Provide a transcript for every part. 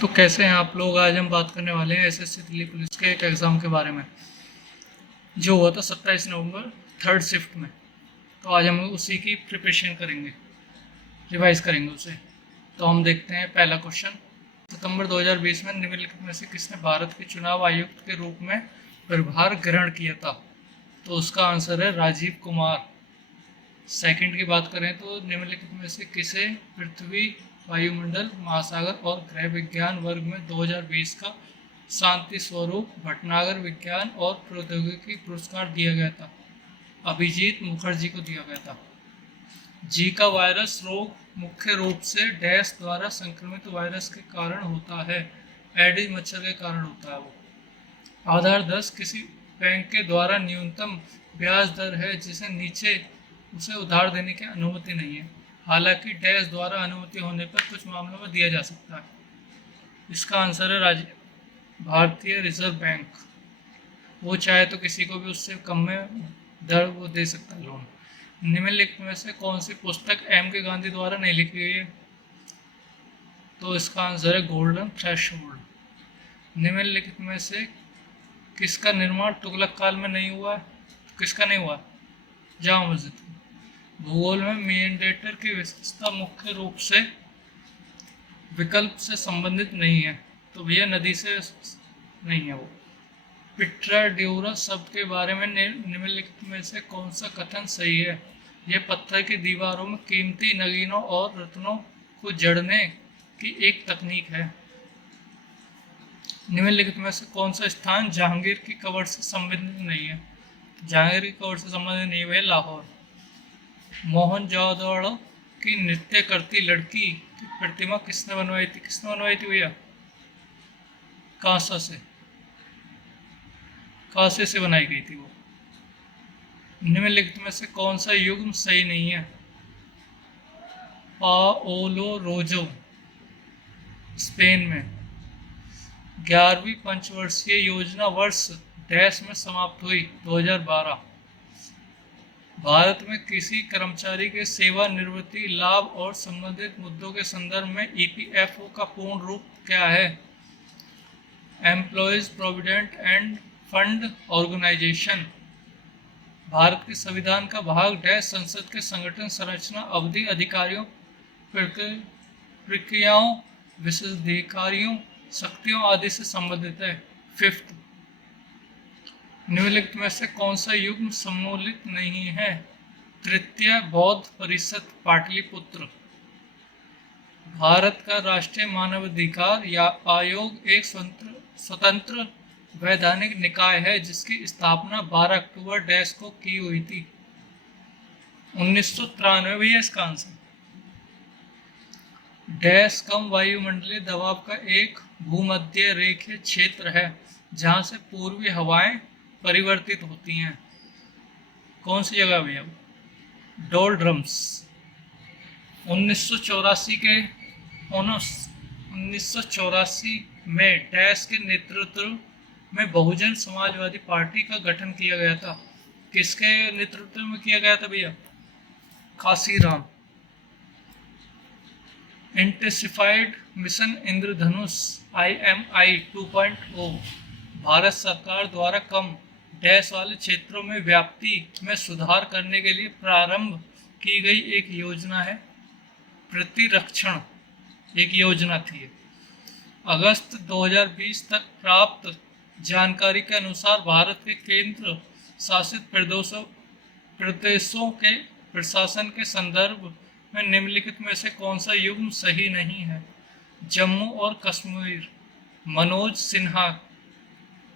तो कैसे हैं आप लोग। आज हम बात करने वाले हैं एसएससी दिल्ली पुलिस के एक एग्ज़ाम के बारे में जो हुआ था 27 नवंबर थर्ड शिफ्ट में। तो आज हम उसी की प्रिपरेशन करेंगे, रिवाइज करेंगे उसे। तो हम देखते हैं पहला क्वेश्चन। सितंबर 2020 में निम्नलिखित में से किसने भारत के चुनाव आयुक्त के रूप में प्रभार ग्रहण किया था? तो उसका आंसर है राजीव कुमार। सेकंड की बात करें तो निम्नलिखित में से किसे पृथ्वी, वायुमंडल, महासागर और ग्रह विज्ञान वर्ग में 2020 का शांति स्वरूप भटनागर विज्ञान और प्रौद्योगिकी पुरस्कार दिया गया था? अभिजीत मुखर्जी को दिया गया था। जीका वायरस रोग मुख्य रूप से डैश द्वारा संक्रमित वायरस के कारण होता है। एडिस मच्छर के कारण होता है वो। आधार 10 किसी बैंक के द्वारा न्यूनतम ब्याज दर है जिसे नीचे उसे उधार देने की अनुमति नहीं है, हालांकि डैश द्वारा अनुमति होने पर कुछ मामलों में दिया जा सकता है। इसका आंसर है भारतीय रिजर्व बैंक। वो चाहे तो किसी को भी उससे कम में दर वो दे सकता है लोन। निम्नलिखित में से कौन सी पुस्तक एम के गांधी द्वारा नहीं लिखी गई है? तो इसका आंसर है गोल्डन थ्रेशोल्ड। निम्नलिखित में से किसका निर्माण तुगलक काल में नहीं हुआ है? किसका नहीं हुआ? जामा मस्जिद। भूगोल में मीएंडेटर की विशेषता मुख्य रूप से विकल्प से संबंधित नहीं है, तो भैया नदी से नहीं है वो। पिट्रा ड्यूरा शब्द के बारे में निम्नलिखित में से कौन सा कथन सही है? यह पत्थर की दीवारों में कीमती नगीनों और रत्नों को जड़ने की एक तकनीक है। निम्नलिखित में से कौन सा स्थान जहांगीर की कब्र से संबंधित नहीं है? जहांगीर की कब्र से संबंधित नहीं है लाहौर। मोहनजोदड़ो की नृत्य करती लड़की की प्रतिमा किसने बनवाई थी? किसने बनवाई थी भैया? कांसा से। कांसे से बनाई गई थी वो। निम्नलिखित में से कौन सा युग्म सही नहीं है? पाओलो रोजो, स्पेन में। 11वीं पंचवर्षीय योजना वर्ष डैश में समाप्त हुई? 2012। भारत में किसी कर्मचारी के सेवानिवृत्ति लाभ और संबंधित मुद्दों के संदर्भ में ईपीएफओ का पूर्ण रूप क्या है? Employees provident and fund organisation. Bharat के संविधान का भाग डैश संसद के संगठन, संरचना, अवधि, अधिकारियों, प्रक्रियाओं, विशेषाधिकारियों, शक्तियों आदि से संबंधित है। फिफ्थ, निम्नलिखित में से कौन सा युग्म सम्मिलित नहीं है? तृतीय बौद्ध परिषद पाटलिपुत्र। भारत का राष्ट्रीय मानवाधिकार या आयोग एक स्वतंत्र वैधानिक निकाय है जिसकी स्थापना 12 अक्टूबर डैश को की हुई थी? 1993 भी है इसका आंसर। डैश कम वायुमंडलीय दबाव का एक भूमध्य रेखीय क्षेत्र है जहां से पूर्वी हवाएं परिवर्तित होती हैं। कौन सी जगह भैया? डोलड्रम्स। 1984 में डैश के नेतृत्व में बहुजन समाजवादी पार्टी का गठन किया गया था। किसके नेतृत्व में किया गया था भैया? काशीराम। इंटेंसिफाइड मिशन इंद्रधनुष IMI 2.0 भारत सरकार द्वारा कम डैश वाले क्षेत्रों में व्याप्ति में सुधार करने के लिए प्रारंभ की गई एक योजना है। प्रतिरक्षण एक योजना थी। अगस्त 2020 तक प्राप्त जानकारी के अनुसार भारत के केंद्र शासित प्रदेशों के प्रशासन के संदर्भ में निम्नलिखित में से कौन सा युग्म सही नहीं है? जम्मू और कश्मीर। मनोज सिन्हा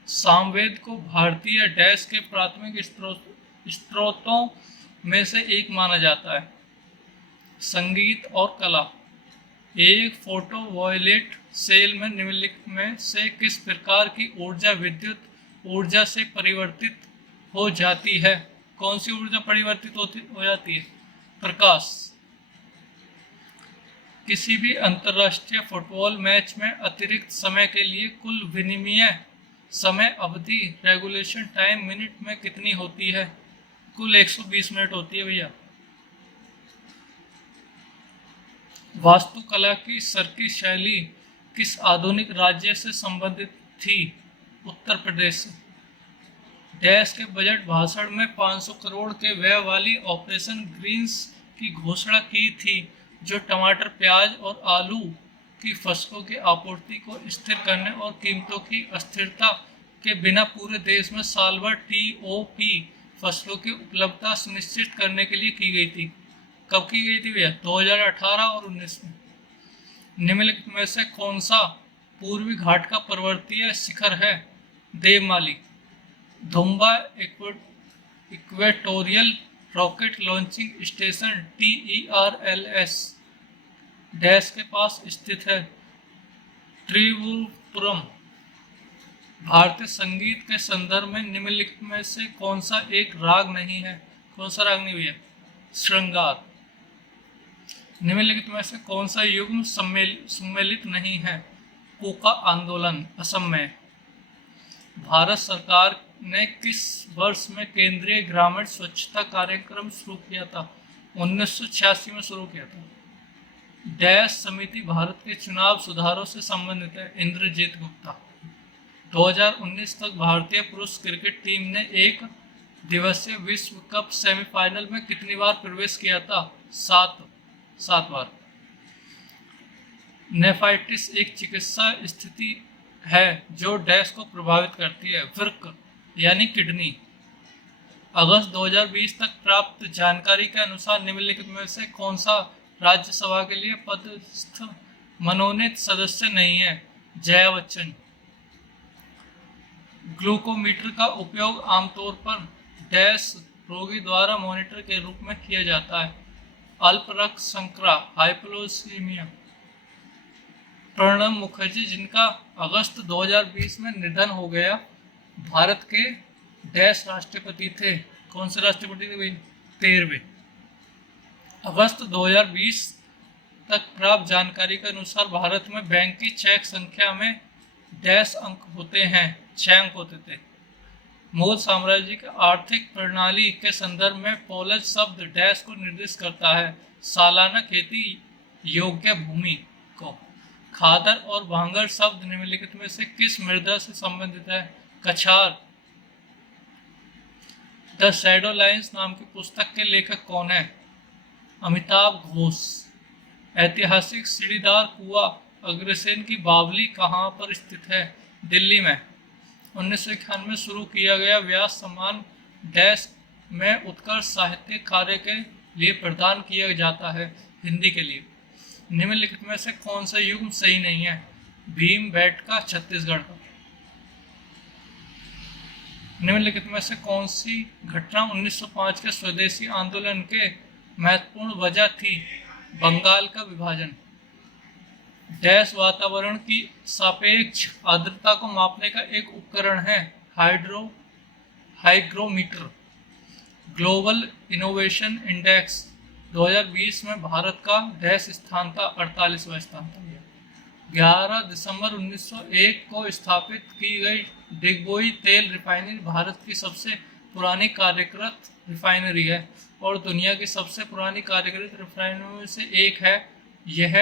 सामवेद को भारतीय डैश के प्राथमिक स्रोतों में से एक माना जाता है। संगीत और कला। एक फोटोवॉयलेट सेल में निम्नलिखित में से किस प्रकार की ऊर्जा विद्युत ऊर्जा से परिवर्तित हो जाती है? कौन सी ऊर्जा परिवर्तित हो जाती है? प्रकाश। किसी भी अंतर्राष्ट्रीय फुटबॉल मैच में अतिरिक्त समय के लिए कुल विनिमय समय अवधि रेगुलेशन टाइम मिनट में कितनी होती है? कुल 120 मिनट होती है भैया। वास्तुकला की सर्की शैली किस आधुनिक राज्य से संबंधित थी? उत्तर प्रदेश से। देश के बजट भाषण में 500 करोड़ के व्यय वाली ऑपरेशन ग्रीन्स की घोषणा की थी, जो टमाटर, प्याज और आलू की फसलों की आपूर्ति को स्थिर करने और कीमतों की अस्थिरता के बिना पूरे देश में साल भर टीओपी फसलों की उपलब्धता सुनिश्चित करने के लिए की गई थी। कब की गई थी भैया? 2018 और 19 में। निम्नलिखित में से कौन सा पूर्वी घाट का पर्वतीय शिखर है? Devmali. Thumba equatorial rocket launching station TERLS dash के पास स्थित है? त्रिपुरम। भारतीय संगीत के संदर्भ में निम्नलिखित में से कौन सा एक राग नहीं है? कौन सा राग नहीं भैया? श्रृंगार। निम्नलिखित में से कौन सा युग्म सम्मिलित नहीं है? कोका आंदोलन, असम में। भारत सरकार ने किस वर्ष में केंद्रीय ग्रामीण स्वच्छता कार्यक्रम शुरू किया था? 1986 में शुरू किया था। डैश समिति भारत के चुनाव सुधारों से संबंधित है? इंद्रजीत गुप्ता। 2019 तक भारतीय पुरुष क्रिकेट टीम ने एक दिवसीय विश्व कप सेमीफाइनल में कितनी बार प्रवेश किया था? 7 बार। नेफ्राइटिस एक चिकित्सा स्थिति है जो डैश को प्रभावित करती है? वृक्क यानी किडनी। अगस्त 2020 तक प्राप्त जानकारी के अनुसार निम्नलिखित में से कौन सा राज्यसभा के लिए पदस्थ मनोनीत सदस्य नहीं है? जया बच्चन। ग्लूकोमीटर का उपयोग आमतौर पर डैश रोगी द्वारा मॉनिटर के रूप में किया जाता है? अल्प रक्त शर्करा, हाइपोग्लाइसीमिया। प्रणब मुखर्जी, जिनका अगस्त 2020 में निधन हो गया, भारत के डैश राष्ट्रपति थे? कौन से राष्ट्रपति थे भाई? 13वें। अगस्त 2020 तक प्राप्त जानकारी के अनुसार भारत में बैंक की चेक संख्या में डैश अंक होते हैं? 6 अंक होते थे। मुगल साम्राज्य की आर्थिक प्रणाली के संदर्भ में पोलज शब्द डैश को निर्दिष्ट करता है? सालाना खेती योग्य भूमि को। खादर और भांगर शब्द निम्नलिखित में से किस मृदा से संबंधित है? कछार। द शैडो लाइन्स नाम की पुस्तक के लेखक कौन है? अमिताभ घोष। ऐतिहासिक सीढ़ीदार कुआं अग्रसेन की बावली कहाँ पर स्थित है? दिल्ली में। 1991 में शुरू किया गया व्यास सम्मान डैश में उत्कर्ष साहित्य कार्य के लिए प्रदान किया जाता है? हिंदी के लिए। निम्नलिखित में से कौन सा युग्म सही नहीं है? भीम बैठका, छत्तीसगढ़ का। निम्नलिखित में से कौन सी घटना 1905 के स्वदेशी आंदोलन के महत्वपूर्ण वजह थी? बंगाल का विभाजन। डैश वातावरण की सापेक्ष आर्द्रता को मापने का एक उपकरण है? हाइग्रोमीटर। ग्लोबल इनोवेशन इंडेक्स 2020 में भारत का डैश स्थान था? 48वां स्थान था। 11 दिसंबर 1901 को स्थापित की गई डिगबोई तेल रिफाइनरी भारत की सबसे पुरानी कार्यरत रिफाइनरी है और दुनिया की सबसे पुरानी कार्यरत रिफाइनरी में से एक है। यह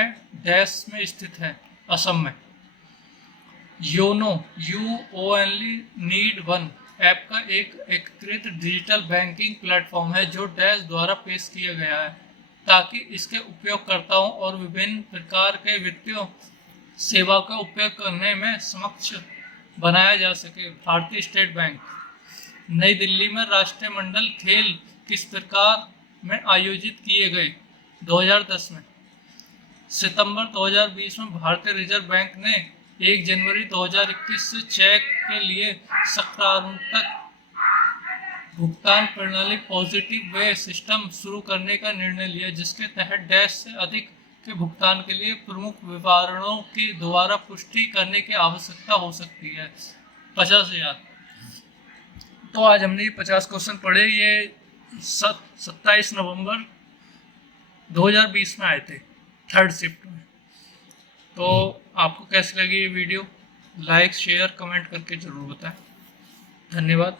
डैश में स्थित है? असम में। YONO only need one app का एक एकीकृत डिजिटल बैंकिंग प्लेटफॉर्म है जो डैश द्वारा पेश किया गया है ताकि इसके उपयोगकर्ताओं और विभिन्न प्रकार के वित्तीय सेवा का उपयोग करने में सक्षम बनाया जा सके। भारतीय स्टेट बैंक। नई दिल्ली में राष्ट्रमंडल खेल किस प्रकार में आयोजित किए गए? 2010 में। सितंबर 2020 में भारतीय रिजर्व बैंक ने 1 जनवरी 2021 से चेक के लिए सकारात्मक भुगतान प्रणाली पॉजिटिव वे सिस्टम शुरू करने का निर्णय लिया, जिसके तहत डैश से अधिक के भुगतान के लिए प्रमुख विवरणों की दोबारा पुष्टि करने की आवश्यकता हो सकती है। 50,000। तो आज हमने ये 50 क्वेश्चन पढ़े। ये 27 नवंबर 2020 में आए थे, 3rd शिफ्ट में। तो आपको कैसी लगी ये वीडियो? लाइक, शेयर, कमेंट करके ज़रूर बताएं। धन्यवाद।